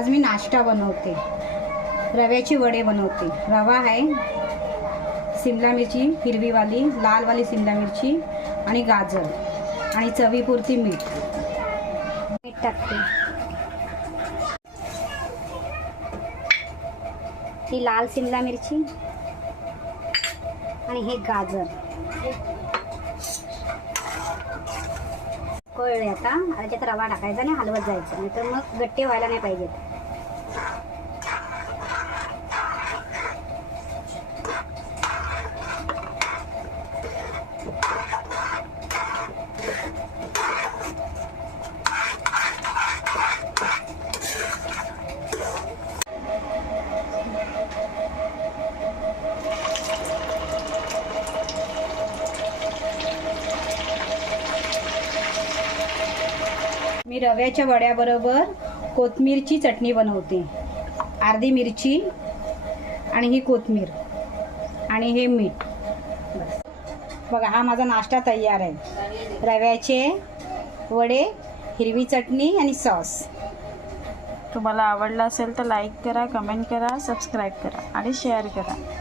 आज मी नाश्ता बनवते, रव्याचे वडे बनवते। रवा आहे, शिमला मिरची हिरवीवाली, लालवाली शिमला मिरची आणि गाजर आणि चवीपुरती मीठ टाकते। ही लाल शिमला मिरची आणि हे गाजर कळले। आता त्याच्यात रवा टाकायचा आणि हलवत जायचं, नाहीतर मग गट्टे व्हायला नाही पाहिजेत। मी रव्याच्या वड्याबरोबर कोथिंबीरची चटणी बनवते। अर्धी मिरची आणि ही कोथिंबीर आणि हे मीठ। बघा, हा माझा नाश्ता तयार आहे। रव्याचे वडे, हिरवी चटणी आणि सॉस। तुम्हाला आवडला असेल तर लाईक करा, कमेंट करा, सबस्क्राईब करा आणि शेअर करा।